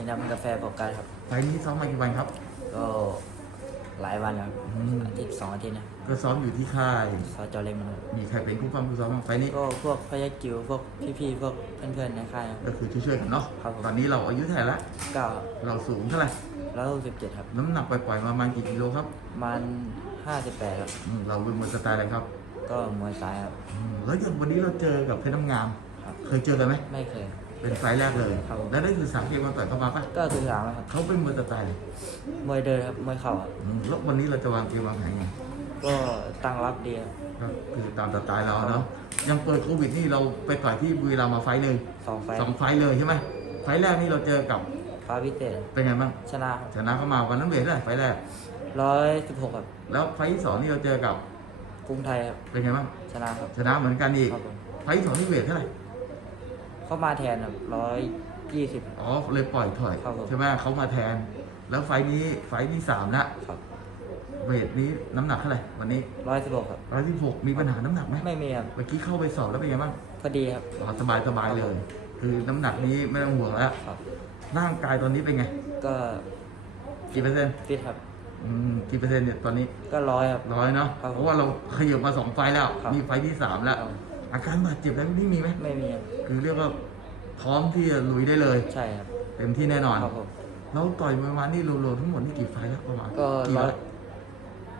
งดำกาแฟบอกกันครับ ไฟล์นี้ซ้อมมากี่วันครับ ก็หลายวันแล้วครับอืม อาทิตย์สองอาทิตย์นะก็ซ้อมอยู่ที่ค่าย ซอจอเล็กมันครับมีใครเป็นคู่ความคู่ซ้อมบ้างไฟล์นี้ก็พวกพยักจิ๋วพวกพี่ๆพวกเพื่อนๆในค่ายครับ ก็คือช่วยๆกันเนาะครับผม ตอนนี้เราอายุเท่าไหร่ละเก้าเราสูงเท่าไหร่ร้อยหกสิบเจ็ดครับ น้ำหนักปล่อยๆมาประมาณกี่กิโลครับประมันห้าสิบแปดครับ อืมเราเป็นมวยสไตล์อะไรครับก็มวยซ้ายครับ อืมแล้วอย่างวันนี้เราเจอกับเพชรน้ำงาม ครับ เคยเจอกันไหมไม่เคย เป็นไฟล์แรกเลย ครับผม แล้วได้ศึกษาเกมมาต่อยเข้ามาปะก็คือสามแล้วครับเขาเป็นมวยสไตล์อะไรมวยเดินครับมวยเข่าครับอืมแล้ววันนี้เราจะวางเกมวางแผนไงก็ตั้งรับดีครับก็คือตามสไตล์เราเนาะยังเปิดโควิดนี่เราไปต่อยที่บุรีรัมย์มาไฟล์หนึ่งสองไฟล์สองไฟล์เลยใช่ไหมไฟล์แรกนี่เราเจอกับฟ้าวิเศษเป็นไงบ้างชนะครับชนะเข้ามาวันนั้นเวทเท่าไหร่ไฟล์แรก ร้อยสิบหกครับแล้วไฟล์ที่สองนี่เราเจอกับกรุงไทยครับเป็นไงบ้างชนะครับชนะเหมือนกันอีกครับผมไฟล์ที่สองนี่เวทเท่าไหร่ เข้ามาแทนครับร้อยยี่สิบ อ๋อเลยปล่อยถอยครับผม ใช่ไหมเขามาแทน แล้วไฟล์นี้ไฟล์ที่สามละครับเวทนี้น้ำหนักเท่าไหร่วันนี้ร้อยสิบหกครับ ร้อยที่หกมีปัญหาน้ำหนักไหมไม่มีครับเมื่อกี้เข้าไปสอบแล้วเป็นไงบ้างพอดีครับ อ๋อสบายสบายเลย คือน้ำหนักนี้ไม่ต้องห่วงแล้วครับ ร่างกายตอนนี้เป็นไงก็กี่เปอร์เซ็นต์ฟิตครับ อืมกี่เปอร์เซ็นต์เนี่ยตอนนี้ก็ร้อยครับ ร้อยเนาะครับเพราะว่าเราขยับมาสองไฟล์แล้ว ครับ มีไฟล์ที่สามแล้ว ครับ อาการบาดเจ็บแล้วนี่มีไหมไม่มีครับคือเรียกว่าพร้อมที่จะลุยได้เลยใช่ครับเต็มที่แน่นอนครับผมแล้วต่อยมวยมานี่รวมๆทั้งหมดนี่กี่ไฟล์แล้วประมาณก็กี่ร้ร้ออยย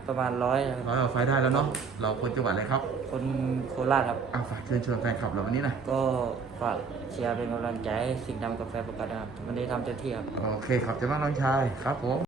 ประมาณร้อยนะครับร้อยกว่าไฟล์ได้แล้วเนาะเราคนจังหวัดอะไรครับ คนโคราชครับอะฝากเชิญชวนแฟนคลับเราวันนี้หนะก็ฝากเชียร์เป็นกำลังใจให้สิ่งห์ดำกาแฟประกาศนะครับวันนี้ทำเต็มที่ครับโอเคขอบใจมากน้องชายครับผม